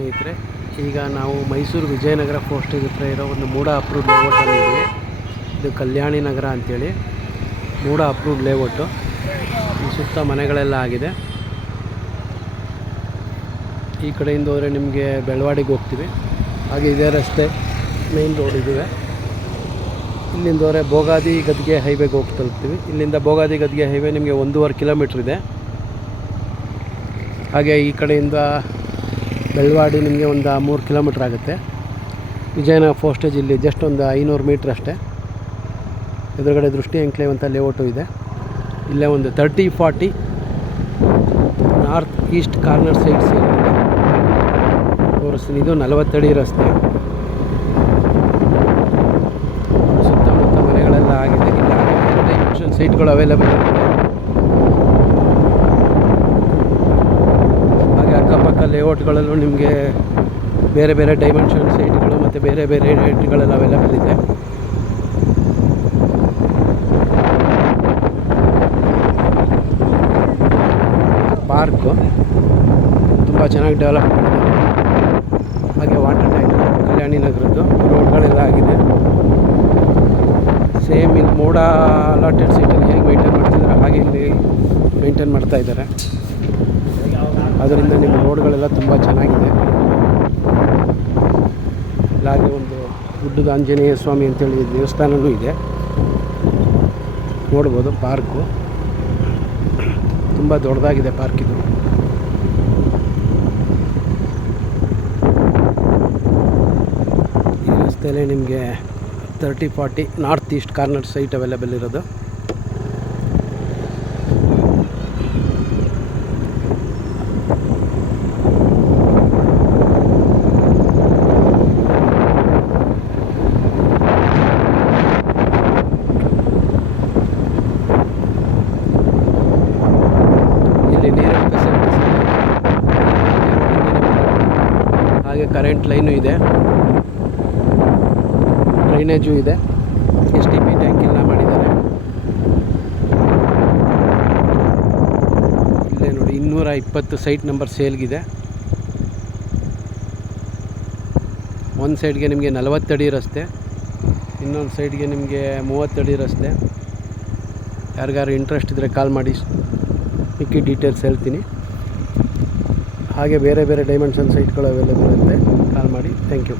ಸ್ನೇಹಿತರೆ, ಈಗ ನಾವು ಮೈಸೂರು ವಿಜಯನಗರ ಪೋಸ್ಟಿಗೆ ಹತ್ರ ಇರೋ ಒಂದು ಮೂಡ ಅಪ್ರೂವ್ಡ್ ಲೇಔಟಲ್ಲಿ ಇದ್ದೀವಿ. ಇದು ಕಲ್ಯಾಣಿ ನಗರ ಅಂಥೇಳಿ ಮೂಡ ಅಪ್ರೂವ್ಡ್ ಲೇಔಟು. ಈ ಸುತ್ತ ಮನೆಗಳೆಲ್ಲ ಆಗಿದೆ. ಈ ಕಡೆಯಿಂದ ಹೋದರೆ ನಿಮಗೆ ಬೆಳವಾಡಿಗೆ ಹೋಗ್ತೀವಿ. ಹಾಗೆ ಇದೇ ರಸ್ತೆ ಮೇನ್ ರೋಡ್ ಇದ್ದೀವಿ. ಇಲ್ಲಿಂದ ಹೋದರೆ ಬೋಗಾದಿ ಗದ್ಗೆ ಹೈವೇಗೆ ಹೋಗಿ ತಲುಪ್ತೀವಿ. ಇಲ್ಲಿಂದ ಬೋಗಾದಿ ಗದ್ಗೆ ಹೈವೇ ನಿಮಗೆ 1.5 ಕಿಲೋಮೀಟ್ರ್ ಇದೆ. ಹಾಗೆ ಈ ಕಡೆಯಿಂದ ಬೆಳವಾಡಿ ನಿಮಗೆ ಒಂದು 3 ಕಿಲೋಮೀಟ್ರ್ ಆಗುತ್ತೆ. ವಿಜಯನಗರ ಪೋಸ್ಟೇಜ್ ಇಲ್ಲಿ ಜಸ್ಟ್ ಒಂದು 500 ಮೀಟ್ರ್ ಅಷ್ಟೇ. ಎದುರುಗಡೆ ದೃಷ್ಟಿ ಎನ್ಕ್ಲೇವ್ ಅಂತ ಲೇಔಟು ಇದೆ. ಇಲ್ಲೇ ಒಂದು 30-40 ನಾರ್ತ್ ಈಸ್ಟ್ ಕಾರ್ನರ್ ಸೈಡ್ ಸೇರಿದೆ ತೋರಿಸ್ತೀನಿ. ಇದು 40 ಅಡಿ ರಸ್ತೆ. ಸುತ್ತಮುತ್ತ ಮನೆಗಳೆಲ್ಲ ಆಗಿದೆ. ಇಲ್ಲ ಡೈಮೆನ್ಷನ್ ಸೈಟ್ಗಳು ಅವೈಲೇಬಲ್ ಇರುತ್ತೆ. ಹಾಗೆ ಅಕ್ಕಪಕ್ಕ ಲೇಔಟ್ಗಳಲ್ಲೂ ನಿಮಗೆ ಬೇರೆ ಬೇರೆ ಡೈಮೆನ್ಷನ್ ಸೈಟ್ಗಳು ಮತ್ತು ಬೇರೆ ಬೇರೆ ರೇಟ್ಗಳೆಲ್ಲ ಅವೈಲೇಬಲ್ ಇದೆ. ಪಾರ್ಕು ತುಂಬ ಚೆನ್ನಾಗಿ ಡೆವಲಪ್ ಮಾಡಿದ್ದಾರೆ. ಹಾಗೆ ವಾಟರ್ ಟ್ಯಾಂಕ್ ಕಲ್ಯಾಣಿ ನಗರದ್ದು ರೋಡ್ಗಳೆಲ್ಲ ಆಗಿದೆ. ಸೇಮ್ ಇಲ್ಲಿ ಮೂಡ ಅಲಾಟೆಡ್ ಸೀಟಲ್ಲಿ ಹೇಗೆ ಮೇಂಟೈನ್ ಮಾಡ್ತಿದ್ದಾರೆ ಹಾಗೆ ಇಲ್ಲಿ ಮೇಂಟೈನ್ ಮಾಡ್ತಾಯಿದ್ದಾರೆ. ಅದರಿಂದ ನಿಮ್ಮ ರೋಡ್ಗಳೆಲ್ಲ ತುಂಬ ಚೆನ್ನಾಗಿದೆ. ಹಾಗೆ ಒಂದು ಗುಡ್ಡದ ಆಂಜನೇಯ ಸ್ವಾಮಿ ಅಂತೇಳಿ ದೇವಸ್ಥಾನವೂ ಇದೆ, ನೋಡ್ಬೋದು. ಪಾರ್ಕು ತುಂಬ ದೊಡ್ಡದಾಗಿದೆ ಪಾರ್ಕ್ ಇದು. ಈ ರಸ್ತೆಯಲ್ಲೇ ನಿಮಗೆ 30-40 north East corner site available ಇರೋದು. ಇಲ್ಲಿ ನೀರಿನ ಫೆಸಿಲಿಟೀಸ್ ಇದೆ. ಹಾಗೆ ಕರೆಂಟ್ ಲೈನು ಇದೆ, ಡ್ರೈನೇಜು ಇದೆ, STP ಟ್ಯಾಂಕ್ ಎಲ್ಲ ಮಾಡಿದ್ದಾರೆ. ಇಲ್ಲೇ ನೋಡಿ 220 ಸೈಟ್ ನಂಬರ್ ಸೇಲ್ಗಿದೆ. ಒಂದು ಸೈಡ್ಗೆ ನಿಮಗೆ 40 ಅಡಿ ರಸ್ತೆ, ಇನ್ನೊಂದು ಸೈಡ್ಗೆ ನಿಮಗೆ 30 ಅಡಿ ರಸ್ತೆ. ಯಾರಿಗಾರು ಇಂಟ್ರೆಸ್ಟ್ ಇದ್ದರೆ ಕಾಲ್ ಮಾಡಿ, ಮಿಕ್ಕಿ ಡೀಟೇಲ್ಸ್ ಹೇಳ್ತೀನಿ. ಹಾಗೆ ಬೇರೆ ಬೇರೆ ಡೈಮೆನ್ಷನ್ ಸೈಟ್ಗಳು ಅವೈಲೇಬಲ್ ಇರುತ್ತೆ, ಕಾಲ್ ಮಾಡಿ. Thank you.